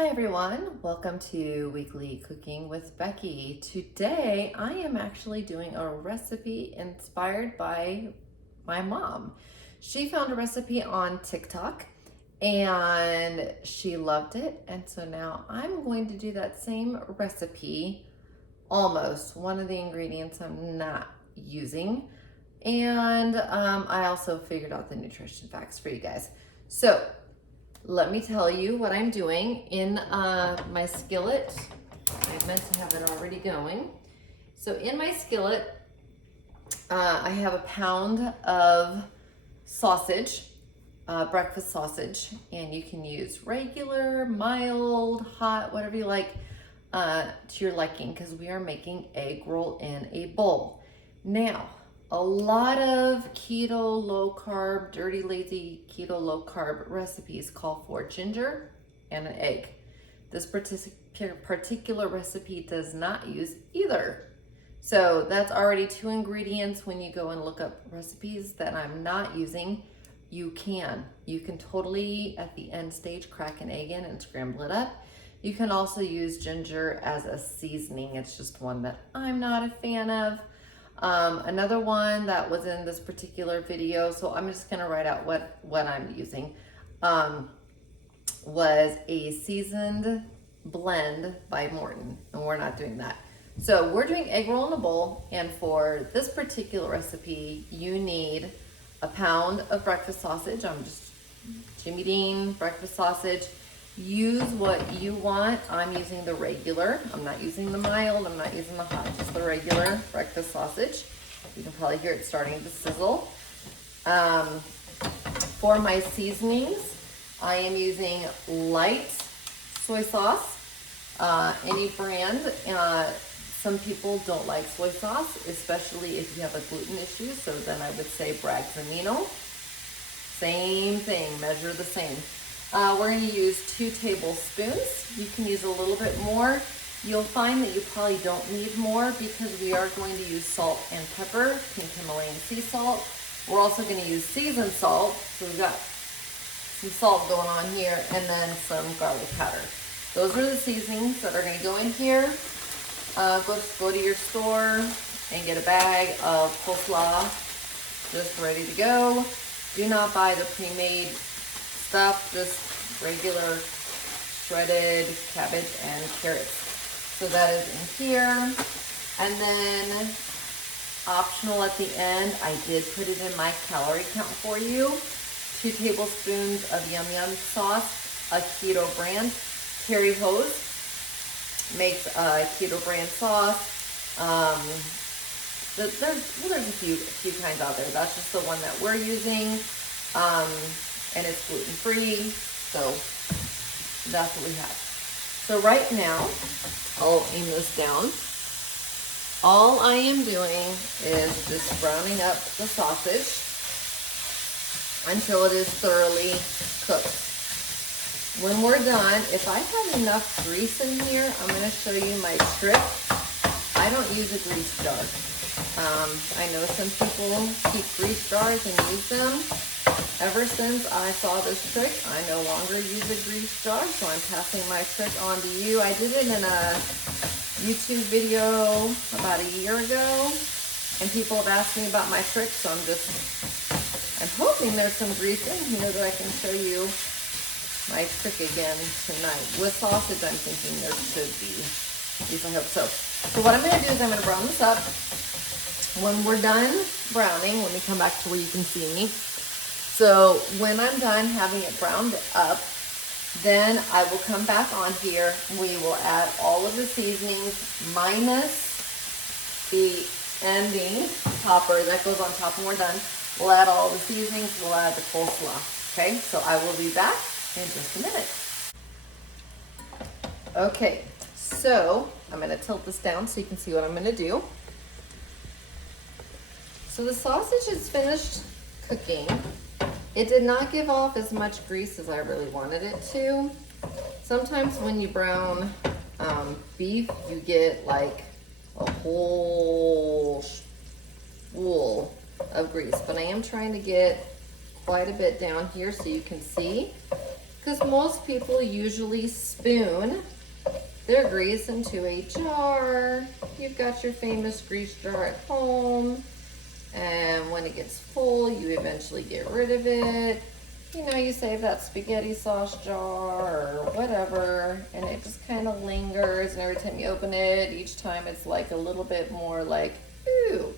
Hi everyone, welcome to Weekly Cooking with Becky. Today I am actually doing a recipe inspired by my mom. She found a recipe on TikTok and she loved it, and so now I'm going to do that same recipe, almost. One of the ingredients I'm not using, and I also figured out the nutrition facts for you guys. So let me tell you what I'm doing in my skillet. I meant to have it already going. So in my skillet, I have a pound of sausage, breakfast sausage, and you can use regular, mild, hot, whatever you like to your liking, because we are making egg roll in a bowl. Now, a lot of keto, low carb, dirty, lazy, keto, low carb recipes call for ginger and an egg. This particular recipe does not use either. So that's already two ingredients. When you go and look up recipes that I'm not using, you can totally at the end stage crack an egg in and scramble it up. You can also use ginger as a seasoning. It's just one that I'm not a fan of. Another one that was in this particular video, so I'm just gonna write out what I'm using, was a seasoned blend by Morton, and we're not doing that. So we're doing egg roll in a bowl, and for this particular recipe, you need a pound of breakfast sausage. I'm just Jimmy Dean breakfast sausage. Use what you want. I'm using the regular. I'm not using the mild. I'm not using the hot, just the regular breakfast sausage. You can probably hear it starting to sizzle. For my seasonings, I am using light soy sauce, any brand. Some people don't like soy sauce, especially if you have a gluten issue. So then I would say Bragg's Amino. Same thing, measure the same. We're going to use 2 tablespoons. You can use a little bit more. You'll find that you probably don't need more because we are going to use salt and pepper, pink Himalayan sea salt. We're also going to use seasoned salt. So we've got some salt going on here, and then some garlic powder. Those are the seasonings that are going to go in here. Go to your store and get a bag of coleslaw just ready to go. Do not buy the pre-made stuff, just regular shredded cabbage and carrots. So that is in here. And then optional at the end, I did put it in my calorie count for you. 2 tablespoons of Yum Yum sauce, a keto brand. Terry Hose makes a keto brand sauce. There's a few kinds out there. That's just the one that we're using. And it's gluten-free, so that's what we have. So right now, I'll aim this down. All I am doing is just browning up the sausage until it is thoroughly cooked. When we're done, if I have enough grease in here, I'm going to show you my trick. I don't use a grease jar. I know some people keep grease jars and use them. Ever since I saw this trick, I no longer use a grease jar, so I'm passing my trick on to you. I did it in a YouTube video about a year ago, and people have asked me about my trick, so I'm hoping there's some grease in here that I can show you my trick again tonight. With sausage, I'm thinking there should be. At least I hope so. So what I'm going to do is I'm going to brown this up. When we're done browning, let me come back to where you can see me. So when I'm done having it browned up, then I will come back on here. We will add all of the seasonings minus the ending topper that goes on top when we're done. We'll add all the seasonings. We'll add the coleslaw. Okay, so I will be back in just a minute. Okay, so I'm going to tilt this down so you can see what I'm going to do. So the sausage is finished cooking. It did not give off as much grease as I really wanted it to. Sometimes when you brown beef, you get like a whole spool of grease. But I am trying to get quite a bit down here so you can see. because most people usually spoon their grease into a jar. You've got your famous grease jar at home, and when it gets full, you eventually get rid of it. You know, you save that spaghetti sauce jar or whatever, and it just kind of lingers, and every time you open it, each time it's like a little bit more like, ooh.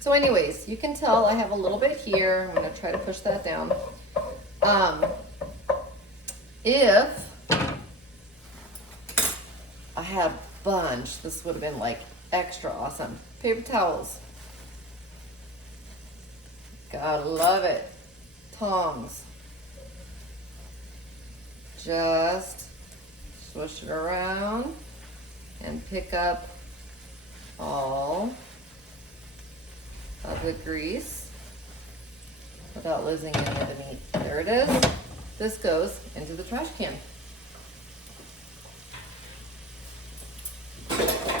So anyways, you can tell I have a little bit here. I'm gonna try to push that down. If I had a bunch, this would have been like extra awesome. Paper towels. Gotta love it. Tongs. Just swish it around and pick up all of the grease without losing any of the meat. There it is. This goes into the trash can.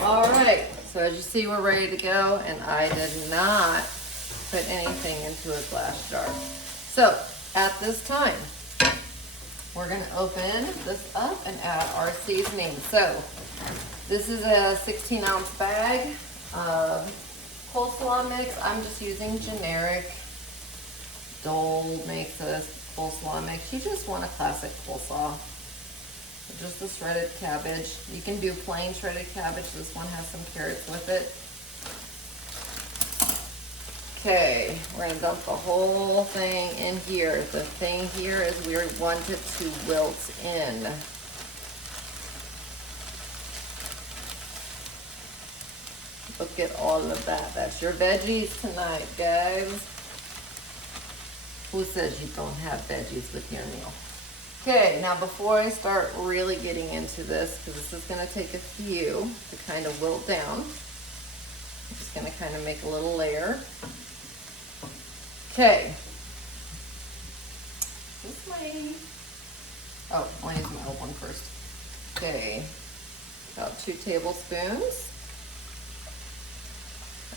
All right, so as you see, we're ready to go, and I did not put anything into a glass jar. So at this time, we're gonna open this up and add our seasoning. So this is a 16-ounce bag of coleslaw mix. I'm just using generic. Dole makes a coleslaw mix. You just want a classic coleslaw. Just the shredded cabbage. You can do plain shredded cabbage. This one has some carrots with it. Okay, we're gonna dump the whole thing in here. The thing here is we want it to wilt in. Look at all of that. That's your veggies tonight, guys. Who says you don't have veggies with your meal? Okay, now before I start really getting into this, because this is gonna take a few to kind of wilt down, I'm just gonna kind of make a little layer. Okay. This way. Oh, I'll use my old one first. Okay, about 2 tablespoons.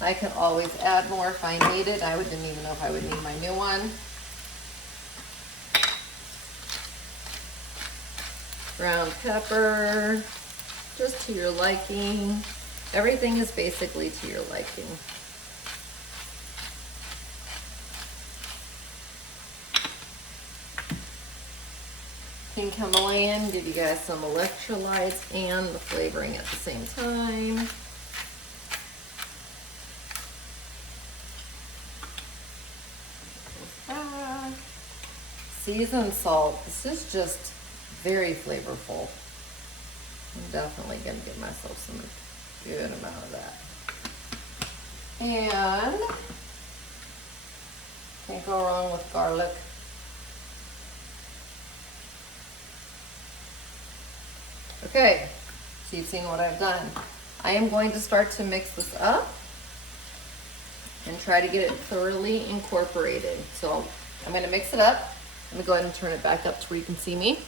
I can always add more if I need it. I didn't even know if I would need my new one. Ground pepper, just to your liking. Everything is basically to your liking. Pink Himalayan, give you guys some electrolytes and the flavoring at the same time. Seasoned salt. This is just very flavorful. I'm definitely gonna give myself some good amount of that. And can't go wrong with garlic. Okay, so you've seen what I've done. I am going to start to mix this up and try to get it thoroughly incorporated. So I'm gonna mix it up. I'm gonna go ahead and turn it back up to where you can see me.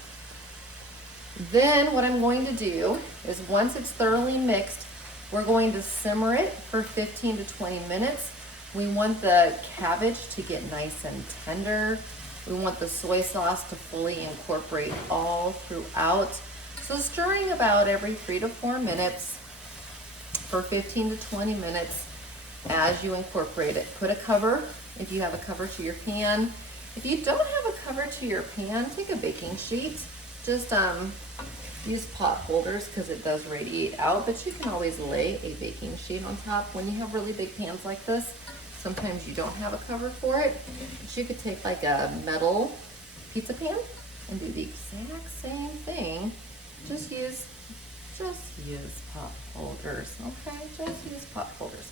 Then what I'm going to do is once it's thoroughly mixed, we're going to simmer it for 15 to 20 minutes. We want the cabbage to get nice and tender. We want the soy sauce to fully incorporate all throughout. So stirring about every 3 to 4 minutes for 15 to 20 minutes as you incorporate it. Put a cover, if you have a cover to your pan. If you don't have a cover to your pan, take a baking sheet. Just use pot holders because it does radiate out, but you can always lay a baking sheet on top. When you have really big pans like this, sometimes you don't have a cover for it. But you could take like a metal pizza pan and do the exact same thing. Just use pot holders, okay? Just use pot holders.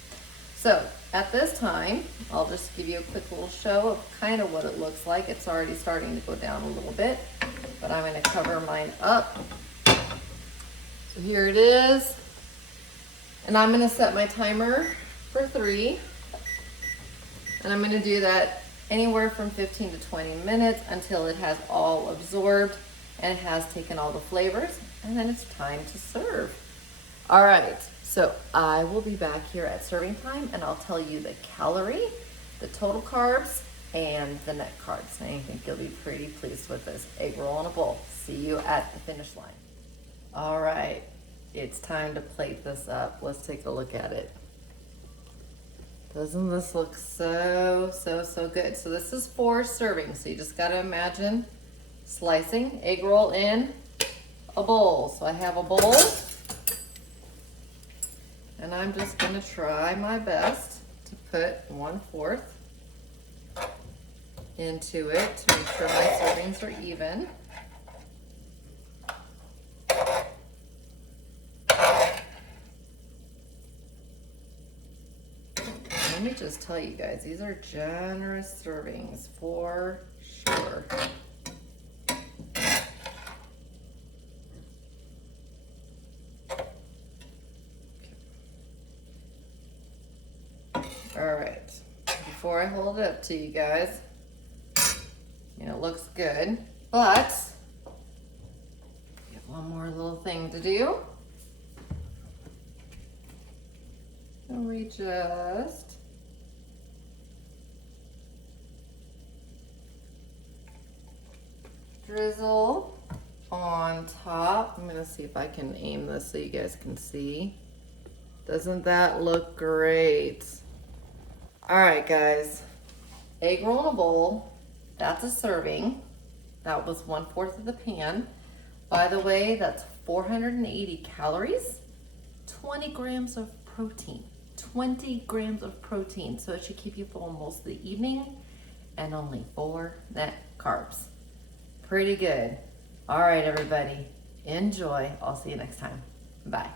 So at this time, I'll just give you a quick little show of kind of what it looks like. It's already starting to go down a little bit, but I'm gonna cover mine up. So here it is. And I'm gonna set my timer for 3. And I'm gonna do that anywhere from 15 to 20 minutes until it has all absorbed and it has taken all the flavors, and then it's time to serve. All right. So I will be back here at serving time and I'll tell you the calorie, the total carbs, and the net carbs. I think you'll be pretty pleased with this egg roll in a bowl. See you at the finish line. All right, it's time to plate this up. Let's take a look at it. Doesn't this look so good? So this is 4 servings. So you just got to imagine slicing egg roll in a bowl. So I have a bowl, and I'm just going to try my best to put 1/4 into it to make sure my servings are even. Let me just tell you guys, these are generous servings for sure. All right, before I hold it up to you guys, it looks good, but we have one more little thing to do. And we just drizzle on top. I'm gonna see if I can aim this so you guys can see. Doesn't that look great? All right, guys, egg roll in a bowl. That's a serving. That was 1/4 of the pan. By the way, that's 480 calories, 20 grams of protein. 20 grams of protein. So it should keep you full most of the evening, and only 4 net carbs. Pretty good. All right, everybody, enjoy. I'll see you next time. Bye.